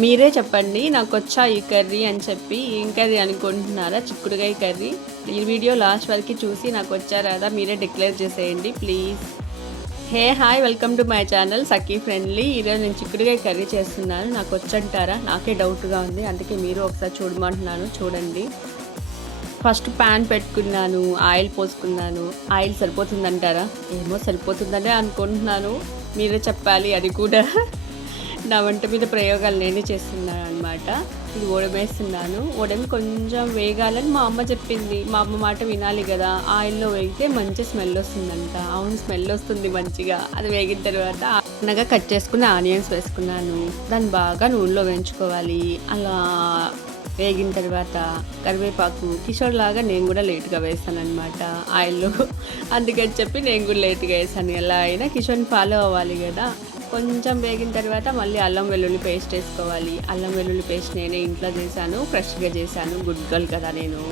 మీరే చెప్పండి నాకు వచ్చా ఈ కర్రీ అని చెప్పి ఏం కర్రీ అనుకుంటున్నారా చిక్కుడుకాయ కర్రీ. ఈ వీడియో లాస్ట్ వరకు చూసి నాకు వచ్చా మీరే డిక్లేర్ చేసేయండి please. Hey hi welcome to my channel Sakhi friendly. ఈరోజు నేను చిక్కుడుకాయ కర్రీ చేస్తున్నాను నాకు వచ్చంటారా నాకే డౌట్గా ఉంది అందుకే మీరు ఒకసారి చూడమంటున్నాను చూడండి. ఫస్ట్ ప్యాన్ పెట్టుకున్నాను ఆయిల్ పోసుకున్నాను. ఆయిల్ సరిపోతుందంటారా? ఏమో సరిపోతుందనే అనుకుంటున్నాను. మీరే చెప్పాలి అది కూడా. నా వంట మీద ప్రయోగాలు నేనే చేస్తున్నాను అనమాట ఇది ఓడమేస్తున్నాను ఓడమి కొంచెం వేగాలని మా అమ్మ చెప్పింది. మా అమ్మ మాట వినాలి కదా. ఆయిల్లో వేగితే మంచి స్మెల్ వస్తుందంట. అవును స్మెల్ వస్తుంది మంచిగా. అది వేగిన తర్వాత అన్నగా కట్ చేసుకున్న ఆనియన్స్ వేసుకున్నాను. దాన్ని బాగా నూనెలో వేయించుకోవాలి. అలా వేగిన తర్వాత కరివేపాకు కిషోర్ లాగా నేను కూడా లేట్గా వేస్తాను అనమాట ఆయిల్లో. అందుకని చెప్పి నేను కూడా లేట్గా వేసాను ఎలా అయినా కిషోర్ని ఫాలో అవ్వాలి కదా. కొంచెం వేగిన తర్వాత మళ్ళీ అల్లం వెల్లుల్లి పేస్ట్ వేసుకోవాలి. అల్లం వెల్లుల్లి పేస్ట్ నేనే ఇంట్లో చేశాను ఫ్రెష్గా చేశాను గుడ్ గర్ల్ కదా నేను.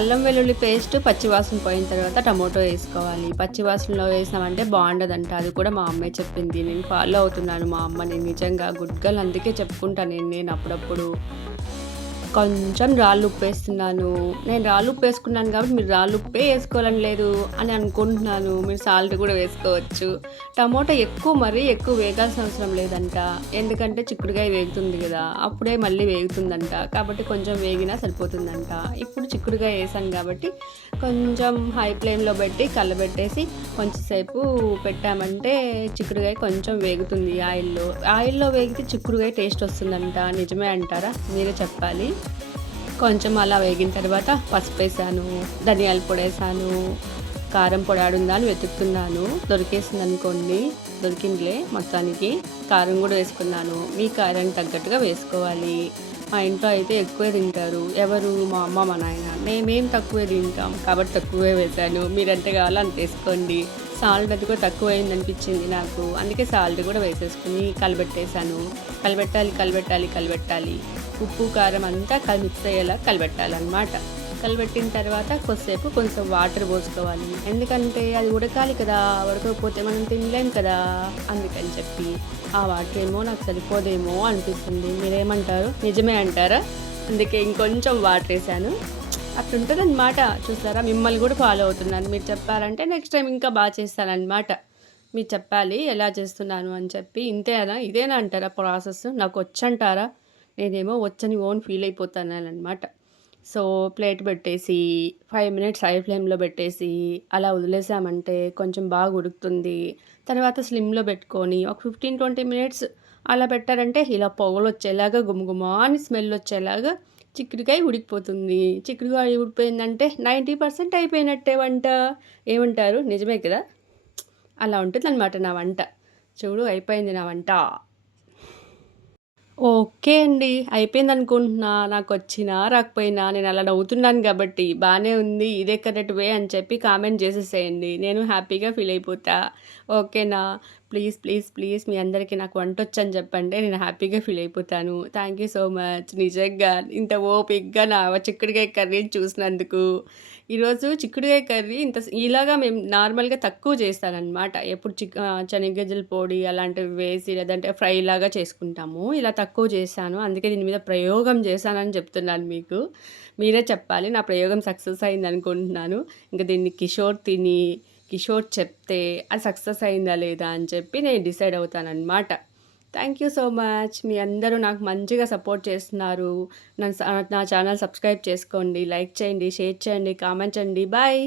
అల్లం వెల్లుల్లి పేస్ట్ పచ్చివాసన పోయిన తర్వాత టమోటో వేసుకోవాలి. పచ్చివాసనలో వేసామంటే బాగుండదంట అది కూడా మా అమ్మాయి చెప్పింది. నేను ఫాలో అవుతున్నాను మా అమ్మని నిజంగా గుడ్ గర్ల్ అందుకే చెప్పుకుంటాను నేను నేను అప్పుడప్పుడు. కొంచెం రాళ్ళు ఉప్పు వేస్తున్నాను. నేను రాళ్ళు ఉప్పు వేసుకున్నాను కాబట్టి మీరు రాళ్ళు ఉప్పే వేసుకోవాలని లేదు అని అనుకుంటున్నాను. మీరు సాల్ట్ కూడా వేసుకోవచ్చు. టమోటా ఎక్కువ మరీ ఎక్కువ వేగాల్సిన అవసరం లేదంట. ఎందుకంటే చిక్కుడుకాయ వేగుతుంది కదా. అప్పుడే మళ్ళీ వేగుతుందంట. కాబట్టి కొంచెం వేగినా సరిపోతుందంట. ఇప్పుడు చిక్కుడుకాయ వేసాను కాబట్టి కొంచెం హై ఫ్లేమ్లో పెట్టి కళ్ళబెట్టేసి కొంచెంసేపు పెట్టామంటే చిక్కుడుకాయ కొంచెం వేగుతుంది ఆయిల్లో. ఆయిల్లో వేగితే చిక్కుడుకాయ టేస్ట్ వస్తుందంట. నిజమే అంటారా? మీరే చెప్పాలి. కొంచెం అలా వేగిన తర్వాత పసుపు వేసాను ధనియాల పొడి వేసాను కారం పొడాడుందా అని వెతుకుతున్నాను. దొరికేసింది అనుకోండి దొరికిందిలే మొత్తానికి. కారం కూడా వేసుకున్నాను. మీ కారానికి తగ్గట్టుగా వేసుకోవాలి. మా ఇంట్లో అయితే ఎక్కువే తింటారు. ఎవరు? మా అమ్మ మా నాయన. మేమేం తక్కువే తింటాం. కాబట్టి తక్కువే వేసాను. మీరు ఎంత కావాలో అంత వేసుకోండి. సాల్ట్ అది కూడా తక్కువ అయింది అనిపించింది నాకు. అందుకే సాల్ట్ కూడా వేసేసుకుని కలబెట్టేశాను. కలబెట్టాలి కలబెట్టాలి కలబెట్టాలి. ఉప్పు కారం అంతా మిక్స్ అయ్యేలా కలబెట్టాలన్నమాట. కలబెట్టిన తర్వాత కొద్దిసేపు కొంచెం వాటర్ పోసుకోవాలి. ఎందుకంటే అది ఉడకాలి కదా ఉడకపోతే మనం తినలేం కదా అందుకని చెప్పి ఆ వాటర్ ఏమో నాకు సరిపోదేమో అనిపిస్తుంది. మీరేమంటారు? నిజమే అంటారా? అందుకే ఇంకొంచెం వాటర్ వేసాను. అట్లుంటుందన్నమాట. చూసారా? మిమ్మల్ని కూడా ఫాలో అవుతున్నాను. మీరు చెప్పారంటే నెక్స్ట్ టైం ఇంకా బాగా చేస్తానన్నమాట. మీరు చెప్పాలి ఎలా చేస్తున్నాను అని చెప్పి. ఇంతేనా? ఇదేనా అంటారా ప్రాసెస్ నాకు వచ్చంటారా? నేనేమో వచ్చని ఓన్ ఫీల్ అయిపోతాను అనమాట సో ప్లేట్ పెట్టేసి ఫైవ్ మినిట్స్ హై ఫ్లేమ్లో పెట్టేసి అలా వదిలేసామంటే కొంచెం బాగా ఉడుకుతుంది. తర్వాత స్లిమ్లో పెట్టుకొని ఒక ఫిఫ్టీన్ ట్వంటీ మినిట్స్ అలా పెట్టారంటే ఇలా పొగలు వచ్చేలాగా గుమగుమా అని స్మెల్ వచ్చేలాగా చిక్కుడుకాయ ఉడికిపోతుంది. చిక్కుడుకాయ ఉడిపోయిందంటే నైంటీ పర్సెంట్ అయిపోయినట్టే వంట. ఏమంటారు? నిజమే కదా? అలా ఉంటుంది అనమాట నా వంట. చూడు అయిపోయింది నా వంట. ఓకే అండి. అయిపోయింది అనుకుంటున్నా నాకు వచ్చినా రాకపోయినా నేను అలా నవ్వుతున్నాను కాబట్టి బాగానే ఉంది. ఇదే కరెక్ట్ వే అని చెప్పి కామెంట్ చేసేసేయండి. నేను హ్యాపీగా ఫీల్ అయిపోతా. ఓకేనా? ప్లీజ్ ప్లీజ్ ప్లీజ్ మీ అందరికీ నాకు వంట వచ్చని చెప్పండి. నేను హ్యాపీగా ఫీల్ అయిపోతాను. Thank you so much. నిజంగా ఇంత ఓపిక్గా నా చిక్కుడుకాయ కర్రీని చూసినందుకు. ఈరోజు చిక్కుడుకాయ కర్రీ ఇంత ఇలాగా మేము నార్మల్గా తక్కువ చేస్తానన్నమాట. ఎప్పుడు చిక్ శనగగింజల పొడి అలాంటివి వేసి లేదంటే ఫ్రై లాగా చేసుకుంటాము. ఇలా తక్కువ చేశాను. అందుకే దీని మీద ప్రయోగం చేశానని చెప్తున్నాను మీకు. మీరే చెప్పాలి. నా ప్రయోగం సక్సెస్ అయింది అనుకుంటున్నాను ఇంకా దీన్ని కిషోర్ తిని కిషోర్ చెప్తే అది సక్సెస్ అయిందా లేదా అని చెప్పి నేను డిసైడ్ అవుతానన్నమాట. థ్యాంక్ యూ సో మచ్ మీ అందరూ నాకు మంచిగా సపోర్ట్ చేస్తున్నారు. నా నా ఛానల్ సబ్స్క్రైబ్ చేసుకోండి లైక్ చేయండి షేర్ చేయండి కామెంట్ చేయండి. బాయ్